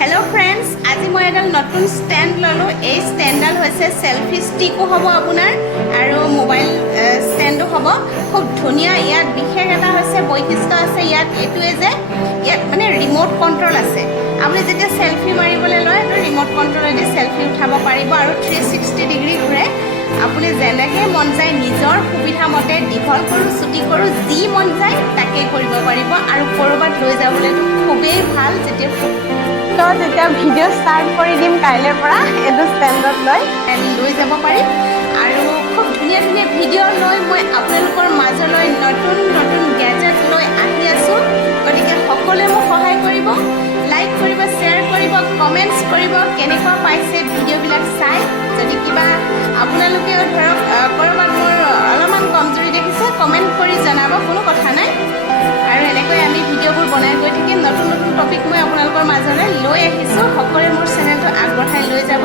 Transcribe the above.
hello friends आज मैं एडाल नतुन stand ललो এই স্ট্যান্ডাল হৈছে সেলফি স্টিকো হ'ব আপোনাৰ আৰু মোবাইল স্ট্যান্ডো হ'ব খুব ধুনিয়া ইয়াত বিশেষ এটা হৈছে বৈশিষ্ট্য আছে ইয়াত এটোৱে যে ইয়াত মানে ৰিমোট কন্ট্ৰোল আছে আপুনি যেতিয়া সেলফি মাৰিবলৈ লয় তো ৰিমোট কন্ট্ৰোলেদি সেলফি উঠাব পাৰিব আৰু 360 ডিগ্ৰী ঘূৰে আপুনি যেনেকৈ মন যায় নিজৰ সুবিধা মতে দীঘল কৰো ছুটি কৰো যি মন যায় তাকে কৰিব পাৰিব আৰু কৰবাত লৈ যাবলৈ খুবেই ভাল যেতিয়া তো যেতিয়া ভিডিও স্টাৰ্ট কৰি দিম কাইলৈৰ পৰা এটো স্ট্যান্ডত লৈ যাব পাৰিম আৰু খুব ধুনীয়া ধুনীয়া ভিডিও লৈ মই আপোনালোকৰ মাজলৈ নতুন নতুন গেজেট লৈ আহি আছো গতিকে সকলোৱে মোক সহায় কৰিব লাইক কৰিব শ্বেয়াৰ কৰিব কমেন্টছ কৰিব কেনেকুৱা পাইছে ভিডিওবিলাক চাই যদি কিবা আপোনালোকে ধৰক কৰবাত মোৰ অলপমান কমজোৰি দেখিছে কমেন্ট কৰি জনাব কোনো কথা নাই আৰু এনেকৈ আমি ভিডিওবোৰ বনাই গৈ থাকিম নতুন নতুন টপিক মই আপোনালোকৰ মাজলৈ লৈ আহিছো সকলোৱে মোৰ চেনেলটো আগবঢ়াই লৈ যাব